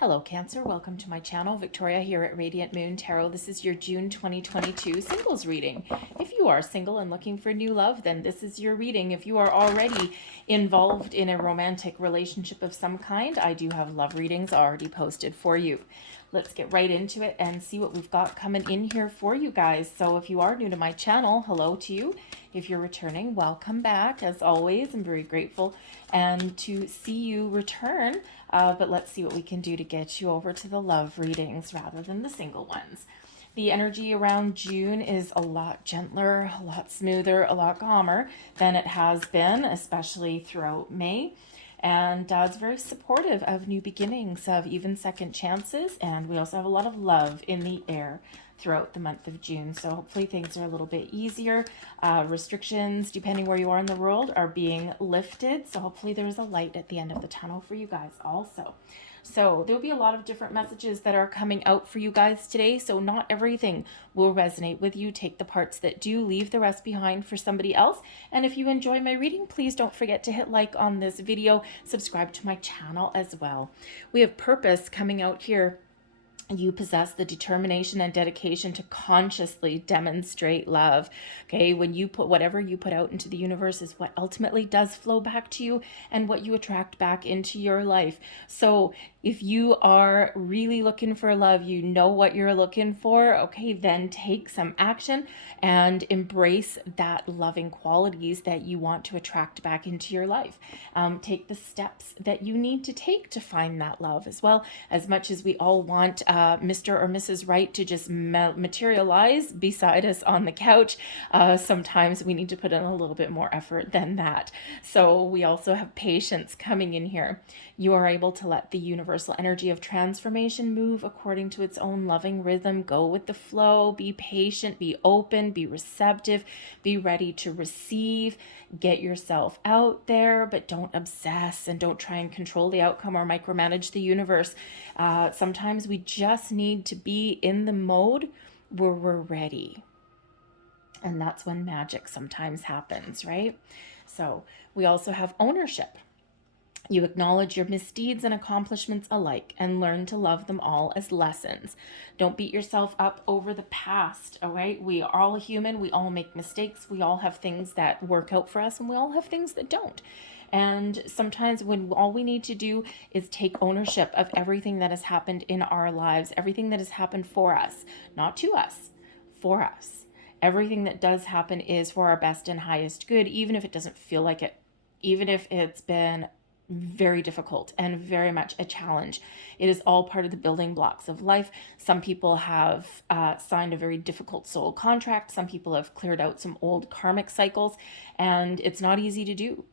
Hello Cancer, welcome to my channel. Victoria here at Radiant Moon Tarot. This is your June 2022 singles reading. If you are single and looking for new love, then this is your reading. If you are already involved in a romantic relationship of some kind, I do have love readings already posted for you. Let's get right into it and see what we've got coming in here for you guys. So if you are new to my channel, hello to you. If you're returning, welcome back. As always, I'm very grateful and to see you return. But let's see what we can do to get you over to the love readings rather than the single ones. The energy around June is a lot gentler, a lot smoother, a lot calmer than it has been, especially throughout May. And it's very supportive of new beginnings, of even second chances. And we also have a lot of love in the air throughout the month of June. So hopefully things are a little bit easier. Restrictions, depending where you are in the world, are being lifted. So hopefully there's a light at the end of the tunnel for you guys also. So there'll be a lot of different messages that are coming out for you guys today. So not everything will resonate with you. Take the parts that do, leave the rest behind for somebody else. And if you enjoy my reading, please don't forget to hit like on this video, subscribe to my channel as well. We have purpose coming out here. You possess the determination and dedication to consciously demonstrate love. Okay, when you put whatever you put out into the universe is what ultimately does flow back to you and what you attract back into your life. So if you are really looking for love, you know what you're looking for, okay, then take some action and embrace that loving qualities that you want to attract back into your life. Take the steps that you need to take to find that love as well. As much as we all want Mr. or Mrs. Right to just materialize beside us on the couch, sometimes we need to put in a little bit more effort than that. So we also have patience coming in here. You are able to let the universal energy of transformation move according to its own loving rhythm. Go with the flow, be patient, be open, be receptive, be ready to receive. Get yourself out there, but don't obsess and don't try and control the outcome or micromanage the universe. Sometimes we just need to be in the mode where we're ready. And that's when magic sometimes happens, right? So we also have ownership. You acknowledge your misdeeds and accomplishments alike and learn to love them all as lessons. Don't beat yourself up over the past, all right? We are all human. We all make mistakes. We all have things that work out for us and we all have things that don't. And sometimes when all we need to do is take ownership of everything that has happened in our lives, everything that has happened for us, not to us, for us. Everything that does happen is for our best and highest good, even if it doesn't feel like it, even if it's been very difficult and very much a challenge. It is all part of the building blocks of life. Some people have signed a very difficult soul contract. Some people have cleared out some old karmic cycles, and it's not easy to do.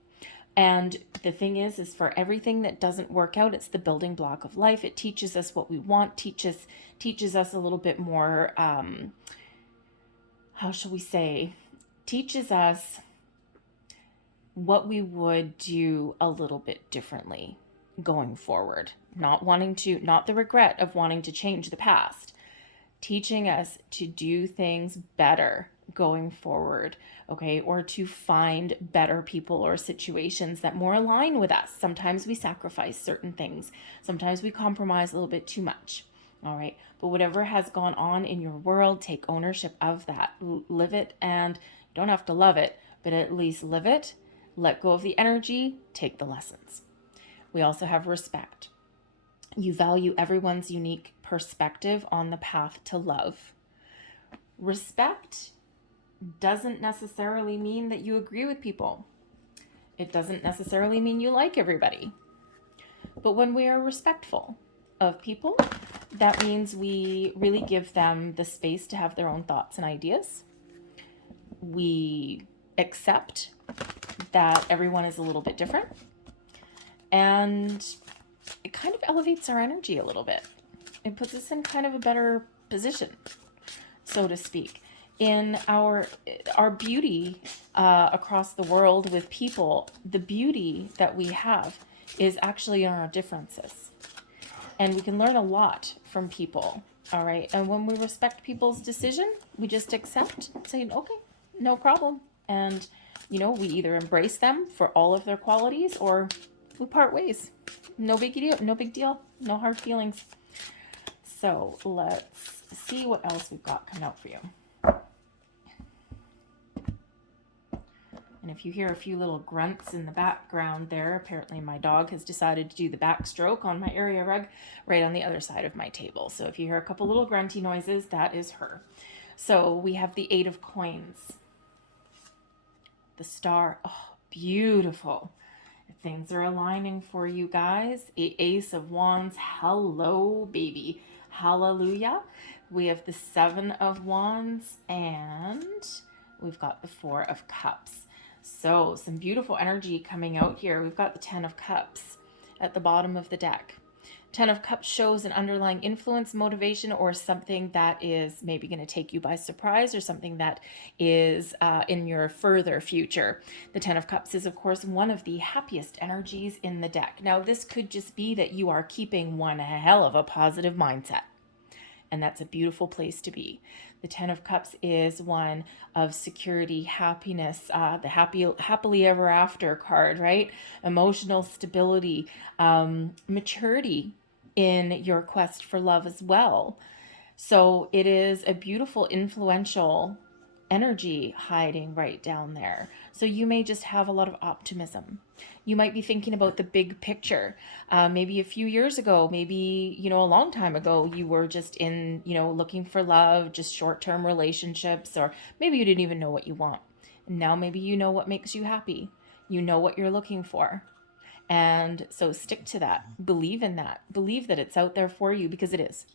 And the thing is for everything that doesn't work out, it's the building block of life. It teaches us what we want, teaches us a little bit more, how shall we say, teaches us what we would do a little bit differently going forward. Not the regret of wanting to change the past, teaching us to do things better going forward, okay, or to find better people or situations that more align with us. Sometimes we sacrifice certain things. Sometimes we compromise a little bit too much, all right? But whatever has gone on in your world, take ownership of that. Live it, and you don't have to love it, but at least live it. Let go of the energy, take the lessons. We also have respect. You value everyone's unique perspective on the path to love. Respect doesn't necessarily mean that you agree with people. It doesn't necessarily mean you like everybody. But when we are respectful of people, that means we really give them the space to have their own thoughts and ideas. We accept that everyone is a little bit different, and it kind of elevates our energy a little bit. It puts us in kind of a better position, so to speak, in our beauty across the world with people. The beauty that we have is actually in our differences, and we can learn a lot from people, all right? And when we respect people's decision, we just accept, saying, okay, no problem. And we either embrace them for all of their qualities or we part ways. No big deal. No big deal. No hard feelings. So let's see what else we've got coming out for you. And if you hear a few little grunts in the background there, apparently my dog has decided to do the backstroke on my area rug right on the other side of my table. So if you hear a couple little grunty noises, that is her. So we have the 8 of Coins. The Star. Oh, beautiful. Things are aligning for you guys. Ace of Wands. Hello, baby. Hallelujah. We have the 7 of Wands and we've got the 4 of Cups. So some beautiful energy coming out here. We've got the 10 of Cups at the bottom of the deck. 10 of Cups shows an underlying influence, motivation, or something that is maybe going to take you by surprise, or something that is in your further future. The 10 of Cups is, of course, one of the happiest energies in the deck. Now, this could just be that you are keeping one hell of a positive mindset. And that's a beautiful place to be. The 10 of Cups is one of security, happiness, the happily ever after card, right? Emotional stability, maturity in your quest for love as well. So it is a beautiful, influential energy hiding right down there. So you may just have a lot of optimism. You might be thinking about the big picture. Maybe a few years ago, maybe, a long time ago, you were just in, looking for love, just short-term relationships, or maybe you didn't even know what you want. And now maybe you know what makes you happy. You know what you're looking for. And so stick to that. Believe in that. Believe that it's out there for you, because it is.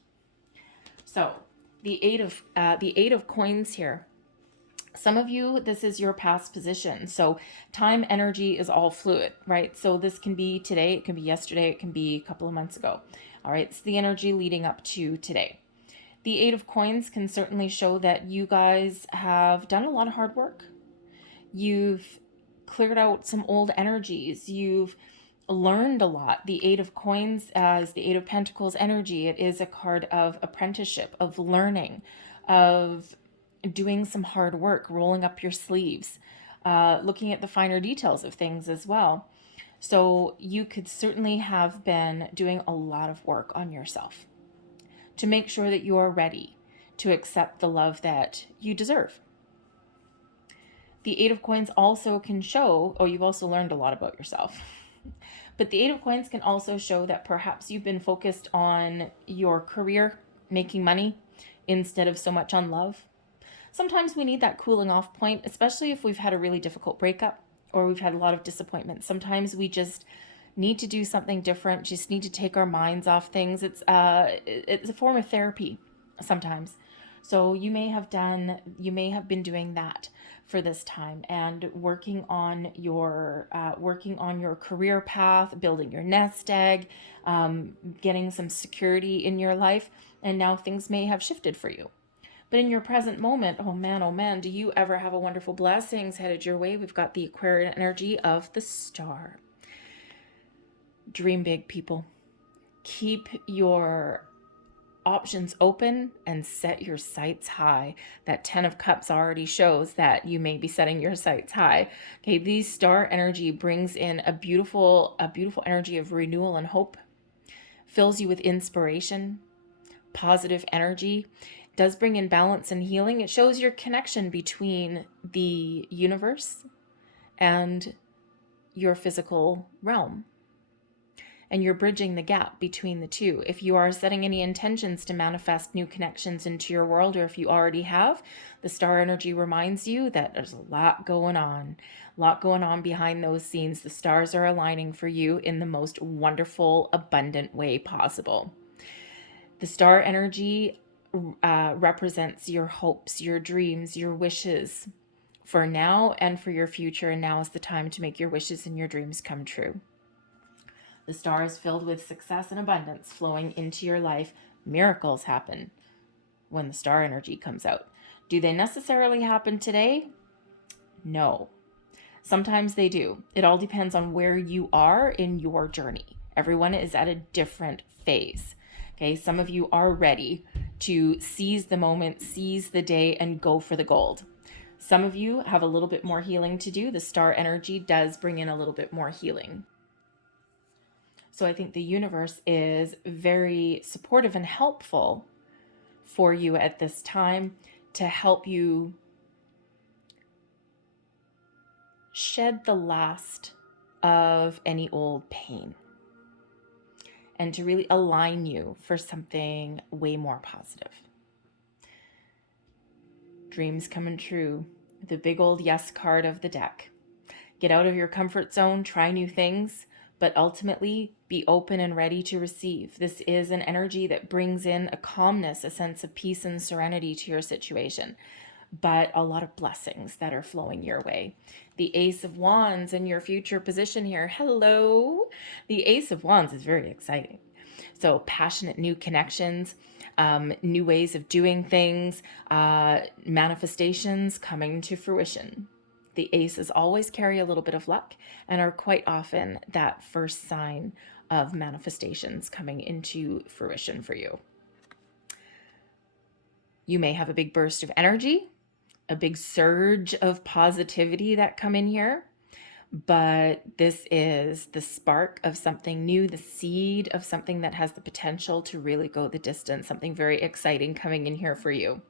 So the 8 of Coins here. Some of you, this is your past position. So time, energy is all fluid, right? So this can be today, it can be yesterday, it can be a couple of months ago. All right, it's the energy leading up to today. The 8 of Coins can certainly show that you guys have done a lot of hard work. You've cleared out some old energies. You've learned a lot. The 8 of Coins as the 8 of Pentacles energy, it is a card of apprenticeship, of learning, of doing some hard work, rolling up your sleeves, looking at the finer details of things as well. So you could certainly have been doing a lot of work on yourself to make sure that you are ready to accept the love that you deserve. The 8 of Coins also can show, you've also learned a lot about yourself. But the 8 of Coins can also show that perhaps you've been focused on your career, making money, instead of so much on love. Sometimes we need that cooling off point, especially if we've had a really difficult breakup or we've had a lot of disappointment. Sometimes we just need to do something different, just need to take our minds off things. It's a form of therapy sometimes. So you may have been doing that for this time and working on your career path, building your nest egg, getting some security in your life, and now things may have shifted for you. But in your present moment, oh man, do you ever have a wonderful blessings headed your way? We've got the Aquarian energy of the Star. Dream big, people. Keep your options open and set your sights high. That 10 of Cups already shows that you may be setting your sights high. Okay, the Star energy brings in a beautiful energy of renewal and hope, fills you with inspiration, positive energy. Does bring in balance and healing. It shows your connection between the universe and your physical realm. And you're bridging the gap between the two. If you are setting any intentions to manifest new connections into your world, or if you already have, the Star energy reminds you that there's a lot going on behind those scenes. The stars are aligning for you in the most wonderful, abundant way possible. The Star energy represents your hopes, your dreams, your wishes for now and for your future. And now is the time to make your wishes and your dreams come true. The Star is filled with success and abundance flowing into your life. Miracles happen when the Star energy comes out. Do they necessarily happen today? No. Sometimes they do. It all depends on where you are in your journey. Everyone is at a different phase. Okay, some of you are ready to seize the moment, seize the day, and go for the gold. Some of you have a little bit more healing to do. The Star energy does bring in a little bit more healing. So I think the universe is very supportive and helpful for you at this time to help you shed the last of any old pain and to really align you for something way more positive. Dreams coming true. The big old yes card of the deck. Get out of your comfort zone, try new things, but ultimately be open and ready to receive. This is an energy that brings in a calmness, a sense of peace and serenity to your situation, but a lot of blessings that are flowing your way. The Ace of Wands in your future position here. Hello. The Ace of Wands is very exciting. So passionate new connections, new ways of doing things, manifestations coming to fruition. The aces always carry a little bit of luck and are quite often that first sign of manifestations coming into fruition for you. You may have a big burst of energy, a big surge of positivity that come in here, but this is the spark of something new, the seed of something that has the potential to really go the distance, something very exciting coming in here for you.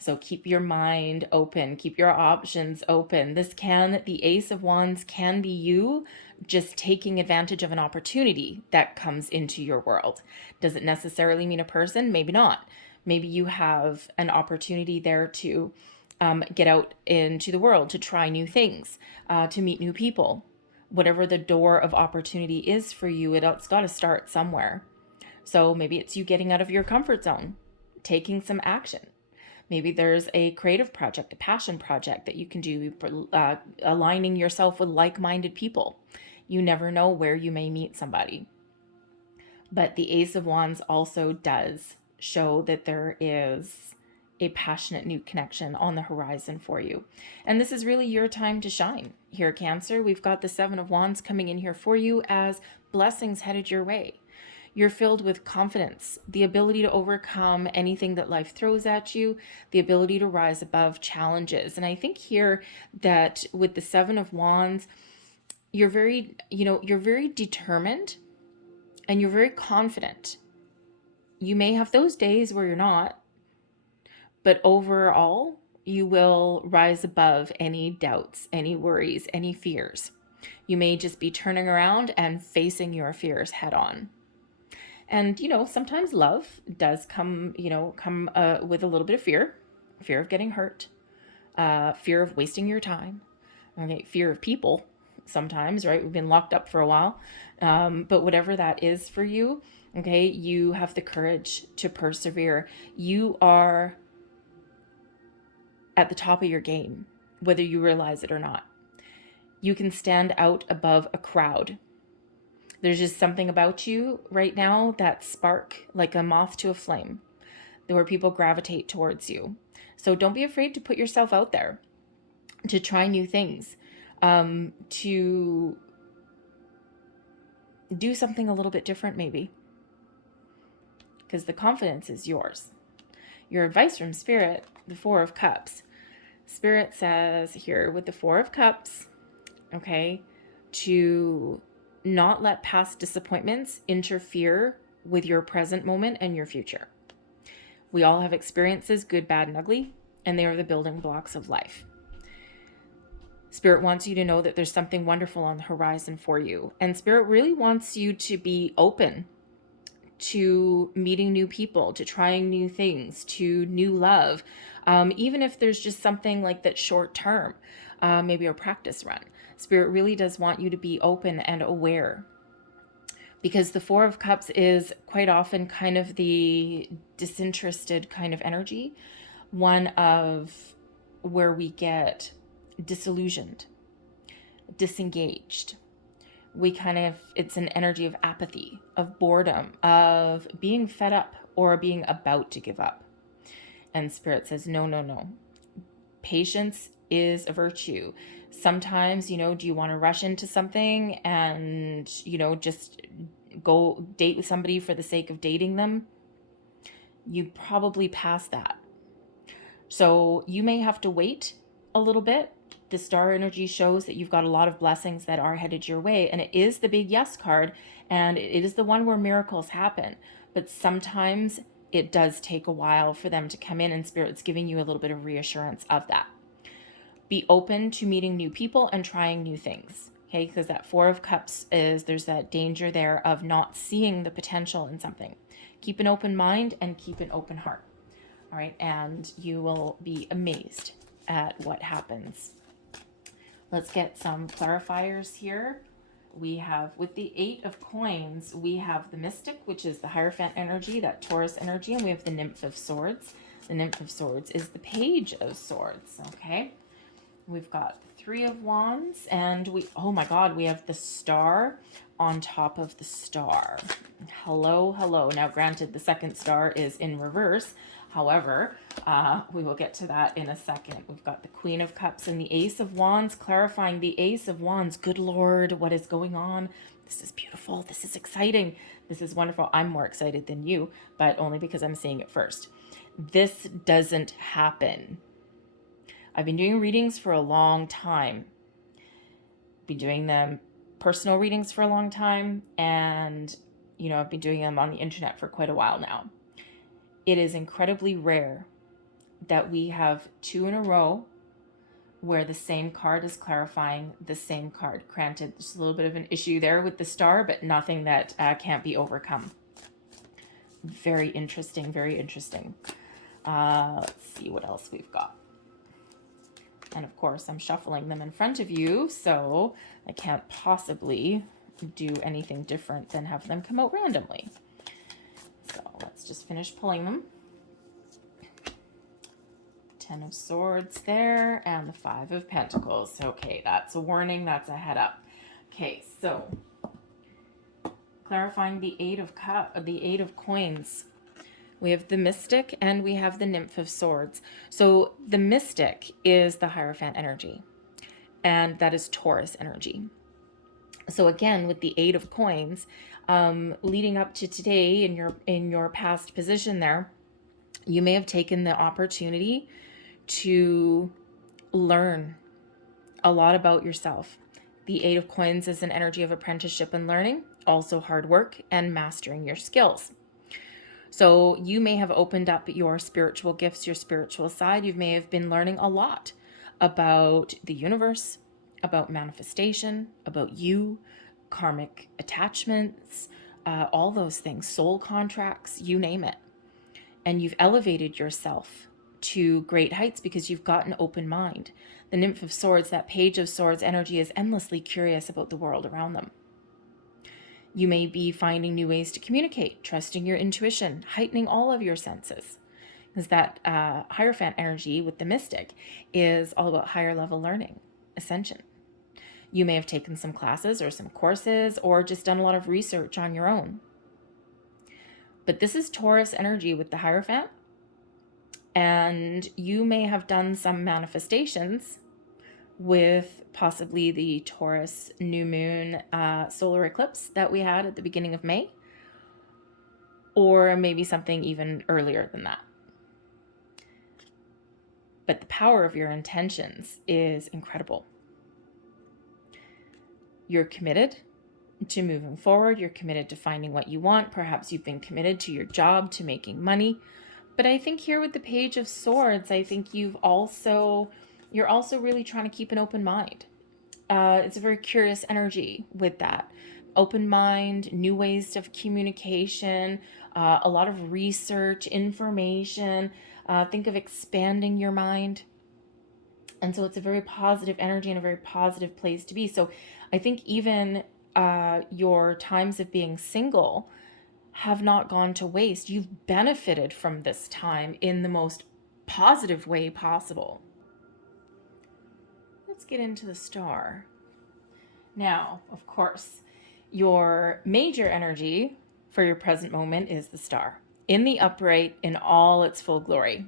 So keep your mind open, keep your options open. The Ace of Wands can be you just taking advantage of an opportunity that comes into your world. Does it necessarily mean a person? Maybe not. Maybe you have an opportunity there to get out into the world, to try new things, to meet new people. Whatever the door of opportunity is for you, it's got to start somewhere. So maybe it's you getting out of your comfort zone, taking some action. Maybe there's a creative project, a passion project that you can do, aligning yourself with like-minded people. You never know where you may meet somebody. But the Ace of Wands also does show that there is a passionate new connection on the horizon for you. And this is really your time to shine. Here, Cancer, we've got the Seven of Wands coming in here for you as blessings headed your way. You're filled with confidence, the ability to overcome anything that life throws at you, the ability to rise above challenges. And I think here that with the Seven of Wands, you're very determined and you're very confident. You may have those days where you're not, but overall, you will rise above any doubts, any worries, any fears. You may just be turning around and facing your fears head on. And, sometimes love does come with a little bit of fear of getting hurt, fear of wasting your time, okay, fear of people sometimes, right? We've been locked up for a while. But whatever that is for you, okay, you have the courage to persevere. You are at the top of your game, whether you realize it or not. You can stand out above a crowd. There's just something about you right now that spark like a moth to a flame, where people gravitate towards you. So don't be afraid to put yourself out there, to try new things, to do something a little bit different maybe, because the confidence is yours. Your advice from Spirit, the Four of Cups. Spirit says here with the Four of Cups, okay, to not let past disappointments interfere with your present moment and your future. We all have experiences, good, bad, and ugly, and they are the building blocks of life. Spirit wants you to know that there's something wonderful on the horizon for you. And Spirit really wants you to be open to meeting new people, to trying new things, to new love. Even if there's just something like that short term, maybe a practice run. Spirit really does want you to be open and aware, because the Four of Cups is quite often kind of the disinterested kind of energy, one of where we get disillusioned, disengaged. It's an energy of apathy, of boredom, of being fed up or being about to give up. And Spirit says, no. Patience is a virtue. Sometimes, do you want to rush into something and, just go date with somebody for the sake of dating them? You probably pass that. So you may have to wait a little bit the star energy shows that you've got a lot of blessings that are headed your way. And it is the big yes card. And it is the one where miracles happen. But sometimes it does take a while for them to come in, and Spirit's giving you a little bit of reassurance of that. Be open to meeting new people and trying new things. Okay, because that Four of Cups is, there's that danger there of not seeing the potential in something. Keep an open mind and keep an open heart. All right, and you will be amazed at what happens. Let's get some clarifiers here. We have, with the Eight of Coins, we have the Mystic, which is the Hierophant energy, that Taurus energy, and we have the Nymph of Swords. The Nymph of Swords is the Page of Swords, okay? We've got the Three of Wands, and oh my God, we have the Star on top of the Star. Hello, hello. Now, granted, the second star is in reverse. However, we will get to that in a second. We've got the Queen of Cups and the Ace of Wands, clarifying the Ace of Wands. Good Lord, what is going on? This is beautiful. This is exciting. This is wonderful. I'm more excited than you, but only because I'm seeing it first. This doesn't happen. I've been doing readings for a long time. Been doing them personal readings for a long time, and I've been doing them on the internet for quite a while now. It is incredibly rare that we have two in a row where the same card is clarifying the same card. Granted, there's a little bit of an issue there with the star, but nothing that can't be overcome. Very interesting, very interesting. Let's see what else we've got. And of course, I'm shuffling them in front of you, so I can't possibly do anything different than have them come out randomly. So let's just finish pulling them. Ten of Swords there, and the Five of Pentacles. Okay, that's a warning, that's a head up. Okay, so clarifying the Eight of Coins. We have the Mystic and we have the Nymph of Swords. So the Mystic is the Hierophant energy, and that is Taurus energy. So again, with the Eight of Coins, leading up to today in your past position there, you may have taken the opportunity to learn a lot about yourself. The Eight of Coins is an energy of apprenticeship and learning, also hard work and mastering your skills. So you may have opened up your spiritual gifts, your spiritual side. You may have been learning a lot about the universe, about manifestation, about you, karmic attachments, all those things, soul contracts, you name it. And you've elevated yourself to great heights because you've got an open mind. The Nymph of Swords, that Page of Swords energy, is endlessly curious about the world around them. You may be finding new ways to communicate, trusting your intuition, heightening all of your senses. Because that Hierophant energy with the Mystic is all about higher level learning, ascension. You may have taken some classes or some courses or just done a lot of research on your own. But this is Taurus energy with the Hierophant. And you may have done some manifestations with possibly the Taurus new moon solar eclipse that we had at the beginning of May, or maybe something even earlier than that. But the power of your intentions is incredible. You're committed to moving forward. You're committed to finding what you want. Perhaps you've been committed to your job, to making money. But I think here with the Page of Swords, I think you're also really trying to keep an open mind. It's a very curious energy with that. Open mind, new ways of communication, a lot of research, information. Think of expanding your mind. And so it's a very positive energy and a very positive place to be. So I think even your times of being single have not gone to waste. You've benefited from this time in the most positive way possible. Let's get into the star. Now, of course, your major energy for your present moment is the star, in the upright, in all its full glory.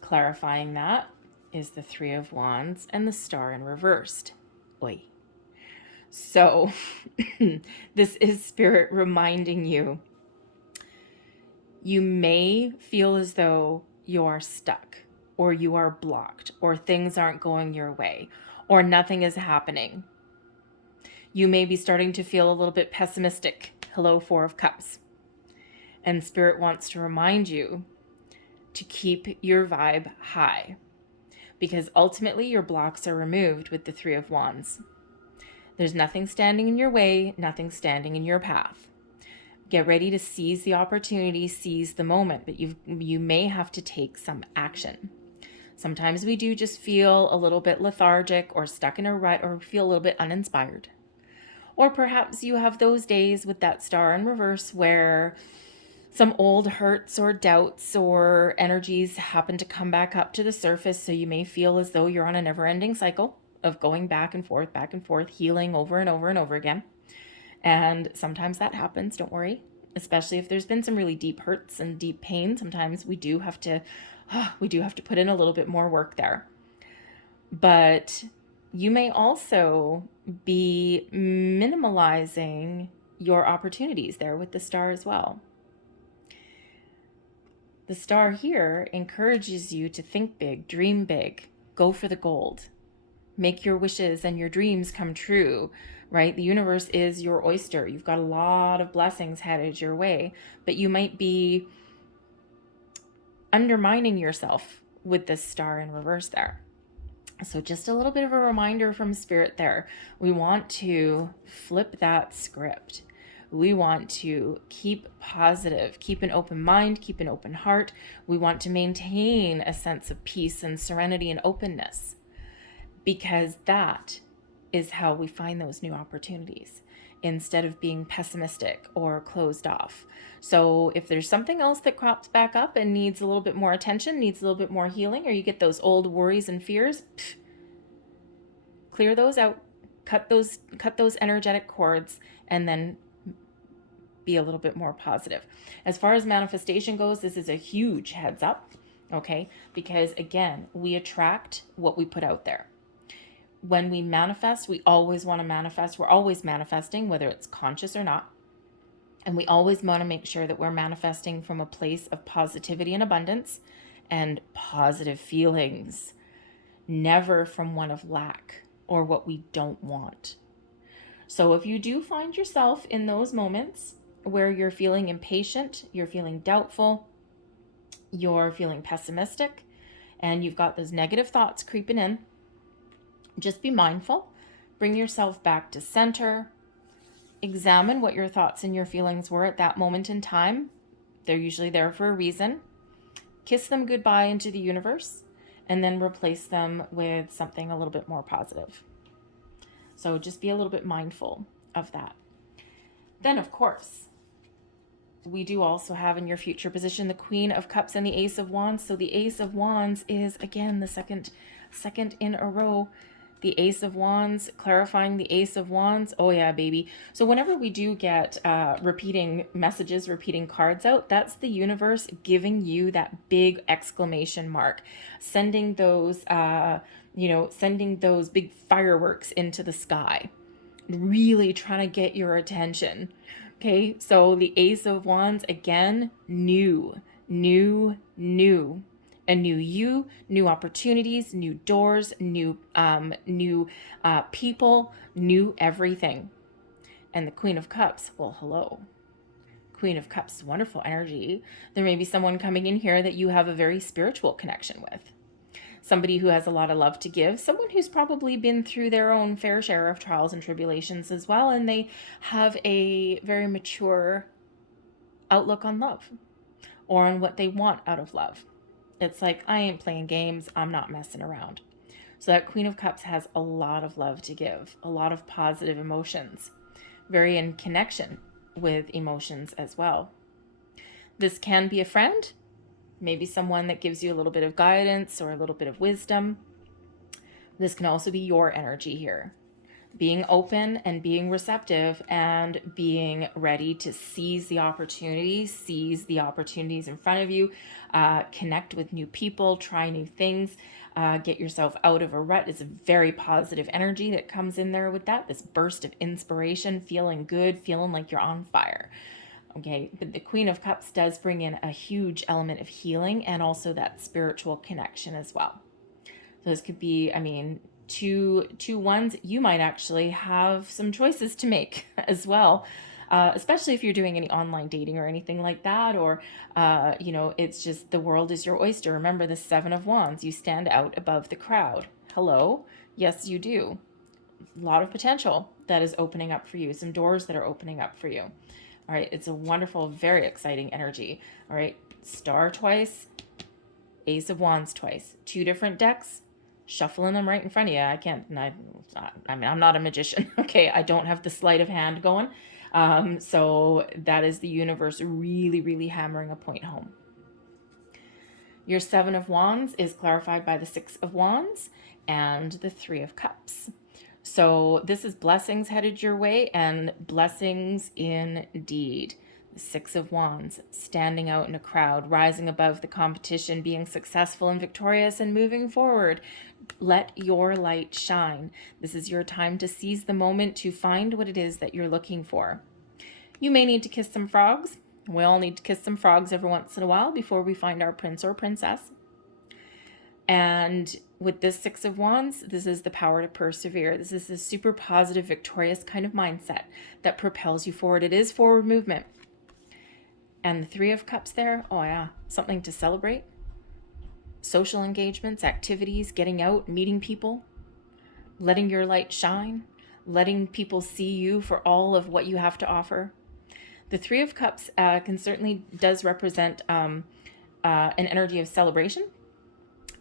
Clarifying that is the Three of Wands and the star in reversed. Oi. So this is Spirit reminding you, you may feel as though you are stuck. or you are blocked, or things aren't going your way, or nothing is happening. You may be starting to feel a little bit pessimistic. Hello, Four of Cups. And Spirit wants to remind you to keep your vibe high, because ultimately your blocks are removed with the Three of Wands. There's nothing standing in your way, nothing standing in your path. Get ready to seize the opportunity, seize the moment, but you may have to take some action. Sometimes we do just feel a little bit lethargic or stuck in a rut, or feel a little bit uninspired. Or perhaps you have those days with that star in reverse where some old hurts or doubts or energies happen to come back up to the surface, so you may feel as though you're on a never-ending cycle of going back and forth, healing over and over and over again. And sometimes that happens, don't worry, especially if there's been some really deep hurts and deep pain. Sometimes we do have to put in a little bit more work there. But you may also be minimalizing your opportunities there with the star as well. The star here encourages you to think big, dream big, go for the gold, make your wishes and your dreams come true, right? The universe is your oyster. You've got a lot of blessings headed your way, but you might be undermining yourself with this star in reverse there. So just a little bit of a reminder from Spirit there. We want to flip that script. We want to keep positive, keep an open mind, keep an open heart. We want to maintain a sense of peace and serenity and openness, because that is how we find those new opportunities instead of being pessimistic or closed off. So if there's something else that crops back up and needs a little bit more attention, needs a little bit more healing, or you get those old worries and fears, clear those out, cut those energetic cords, and then be a little bit more positive. As far as manifestation goes, this is a huge heads up, okay? Because again, we attract what we put out there. When we manifest, we always want to manifest. We're always manifesting, whether it's conscious or not. And we always want to make sure that we're manifesting from a place of positivity and abundance and positive feelings, never from one of lack or what we don't want. So if you do find yourself in those moments where you're feeling impatient, you're feeling doubtful, you're feeling pessimistic, and you've got those negative thoughts creeping in, just be mindful, bring yourself back to center, examine what your thoughts and your feelings were at that moment in time. They're usually there for a reason. Kiss them goodbye into the universe, and then replace them with something a little bit more positive. So just be a little bit mindful of that. Then, of course, we do also have in your future position the Queen of Cups and the Ace of Wands. So the Ace of Wands is, again, the second in a row. The Ace of Wands, clarifying the Ace of Wands. Oh yeah, baby. So whenever we do get repeating messages, repeating cards out, that's the universe giving you that big exclamation mark, sending those, sending those big fireworks into the sky, really trying to get your attention. Okay, so the Ace of Wands, again, new. A new you, new opportunities, new doors, new people, new everything. And the Queen of Cups, well, hello. Queen of Cups, wonderful energy. There may be someone coming in here that you have a very spiritual connection with. Somebody who has a lot of love to give, someone who's probably been through their own fair share of trials and tribulations as well, and they have a very mature outlook on love or on what they want out of love. It's like, I ain't playing games, I'm not messing around. So that Queen of Cups has a lot of love to give, a lot of positive emotions, very in connection with emotions as well. This can be a friend, maybe someone that gives you a little bit of guidance or a little bit of wisdom. This can also be your energy here. Being open and being receptive and being ready to seize the opportunities in front of you, connect with new people, try new things, get yourself out of a rut is a very positive energy that comes in there with that. This burst of inspiration, feeling good, feeling like you're on fire. Okay, but the Queen of Cups does bring in a huge element of healing and also that spiritual connection as well. So this could be, I mean, two ones. You might actually have some choices to make as well. Especially if you're doing any online dating or anything like that, or, it's just the world is your oyster. Remember the Seven of Wands. You stand out above the crowd. Hello? Yes, you do. A lot of potential that is opening up for you. Some doors that are opening up for you. All right. It's a wonderful, very exciting energy. All right. Star twice, Ace of Wands twice. Two different decks. Shuffling them right in front of you. I'm not a magician. Okay. I don't have the sleight of hand going. So that is the universe really, really hammering a point home. Your Seven of Wands is clarified by the Six of Wands and the Three of Cups. So this is blessings headed your way, and blessings indeed. The Six of Wands, standing out in a crowd, rising above the competition, being successful and victorious and moving forward. Let your light shine. This is your time to seize the moment to find what it is that you're looking for. You may need to kiss some frogs. We all need to kiss some frogs every once in a while before we find our prince or princess. And with this Six of Wands, this is the power to persevere. This is a super positive, victorious kind of mindset that propels you forward. It is forward movement. And the Three of Cups there, oh yeah, something to celebrate. Social engagements, activities, getting out, meeting people, letting your light shine, letting people see you for all of what you have to offer. The Three of Cups does represent an energy of celebration.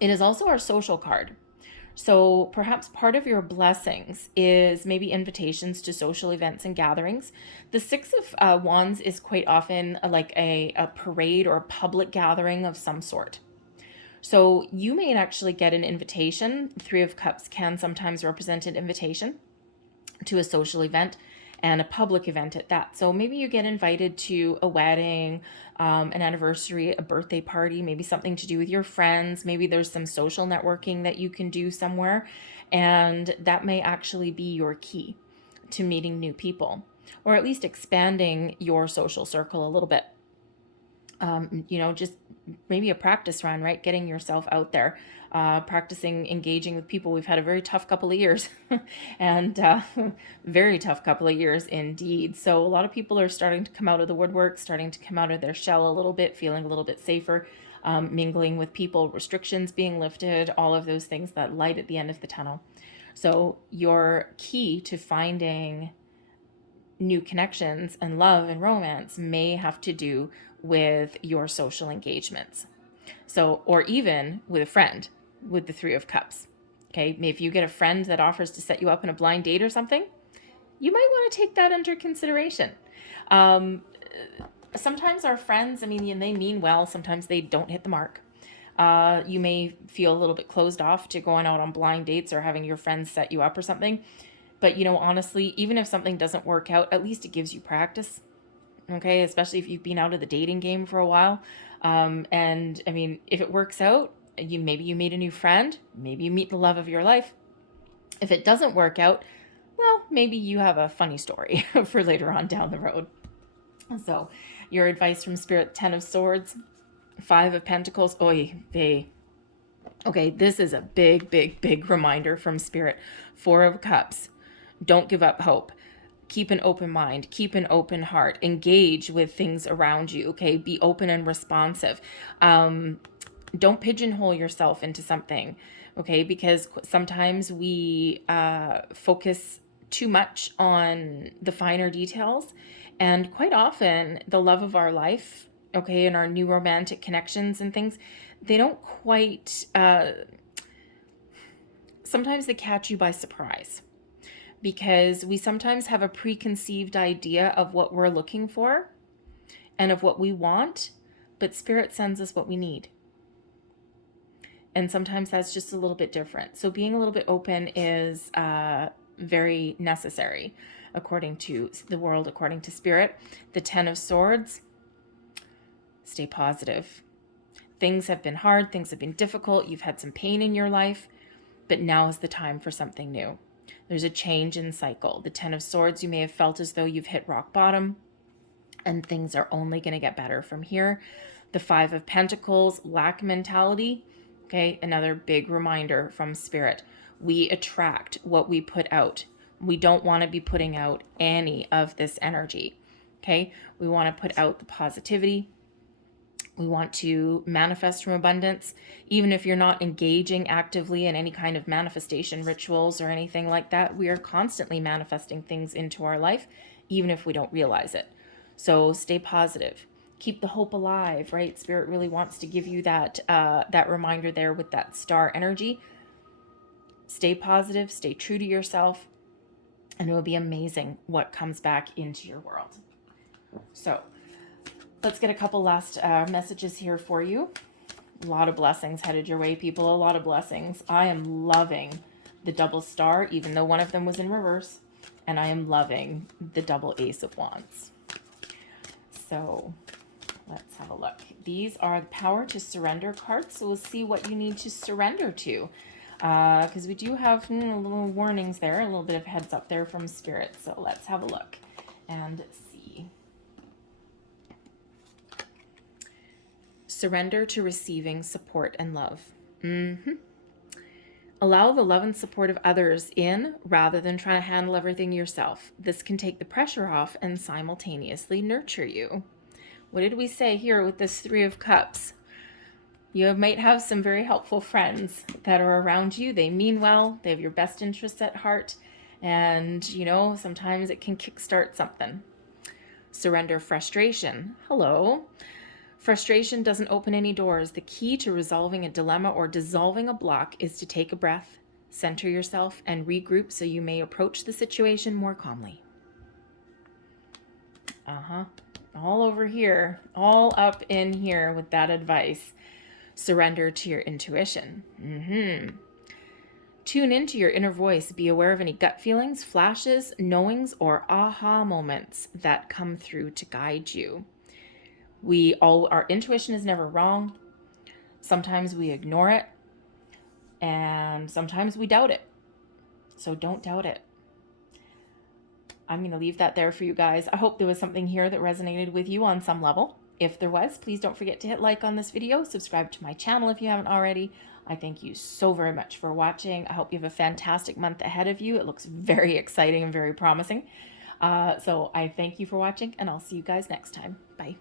It is also our social card. So perhaps part of your blessings is maybe invitations to social events and gatherings. The Six of Wands is quite often like a parade or a public gathering of some sort. So you may actually get an invitation. Three of Cups can sometimes represent an invitation to a social event and a public event at that. So maybe you get invited to a wedding, an anniversary, a birthday party, maybe something to do with your friends. Maybe there's some social networking that you can do somewhere. And that may actually be your key to meeting new people, or at least expanding your social circle a little bit. Just maybe a practice run, right? Getting yourself out there, practicing engaging with people. We've had a very tough couple of years and very tough couple of years indeed. So a lot of people are starting to come out of the woodwork, starting to come out of their shell a little bit, feeling a little bit safer, mingling with people, restrictions being lifted, all of those things, that light at the end of the tunnel. So your key to finding new connections and love and romance may have to do with your social engagements. So, or even with a friend with the Three of Cups. Okay, if you get a friend that offers to set you up in a blind date or something, you might want to take that under consideration. Sometimes our friends, they mean well, sometimes they don't hit the mark. You may feel a little bit closed off to going out on blind dates or having your friends set you up or something. But, honestly, even if something doesn't work out, at least it gives you practice. Okay, especially if you've been out of the dating game for a while. If it works out, maybe you meet a new friend, maybe you meet the love of your life. If it doesn't work out, well, maybe you have a funny story for later on down the road. So, your advice from Spirit: Ten of Swords, Five of Pentacles. Oy vey. Okay, this is a big, big, big reminder from Spirit. Four of Cups. Don't give up hope. Keep an open mind, keep an open heart, engage with things around you, okay? Be open and responsive. Don't pigeonhole yourself into something, okay? Because sometimes we focus too much on the finer details, and quite often the love of our life, okay, and our new romantic connections and things, they don't quite, sometimes they catch you by surprise. Because we sometimes have a preconceived idea of what we're looking for and of what we want, but Spirit sends us what we need. And sometimes that's just a little bit different. So being a little bit open is very necessary, according to the world, according to Spirit. The Ten of Swords, stay positive. Things have been hard, things have been difficult, you've had some pain in your life, but now is the time for something new. There's a change in cycle. The Ten of Swords, you may have felt as though you've hit rock bottom. and things are only going to get better from here. The Five of Pentacles, lack mentality. Okay, another big reminder from Spirit. We attract what we put out. We don't want to be putting out any of this energy. Okay, we want to put out the positivity. We want to manifest from abundance. Even if you're not engaging actively in any kind of manifestation rituals or anything like that, we are constantly manifesting things into our life, even if we don't realize it. So stay positive. Keep the hope alive, right? Spirit really wants to give you that that reminder there with that star energy. Stay positive, stay true to yourself, and it will be amazing what comes back into your world. So let's get a couple last messages here for you. A lot of blessings headed your way, people. A lot of blessings. I am loving the double star, even though one of them was in reverse. And I am loving the double Ace of Wands. So let's have a look. These are the Power to Surrender cards. So we'll see what you need to surrender to. Because we do have little warnings there, a little bit of heads up there from Spirit. So let's have a look and see. Surrender to receiving support and love. Allow the love and support of others in rather than trying to handle everything yourself. This can take the pressure off and simultaneously nurture you. What did we say here with this Three of Cups? You might have some very helpful friends that are around you. They mean well. They have your best interests at heart. And, you know, sometimes it can kickstart something. Surrender frustration. Hello. Frustration doesn't open any doors. The key to resolving a dilemma or dissolving a block is to take a breath, center yourself, and regroup so you may approach the situation more calmly. All over here, all up in here with that advice. Surrender to your intuition. Tune into your inner voice. Be aware of any gut feelings, flashes, knowings, or aha moments that come through to guide you. Our intuition is never wrong. Sometimes we ignore it, and sometimes we doubt it. So don't doubt it. I'm going to leave that there for you guys. I hope there was something here that resonated with you on some level. If there was, please don't forget to hit like on this video. Subscribe to my channel if you haven't already. I thank you so very much for watching. I hope you have a fantastic month ahead of you. It looks very exciting and very promising. So I thank you for watching, and I'll see you guys next time. Bye.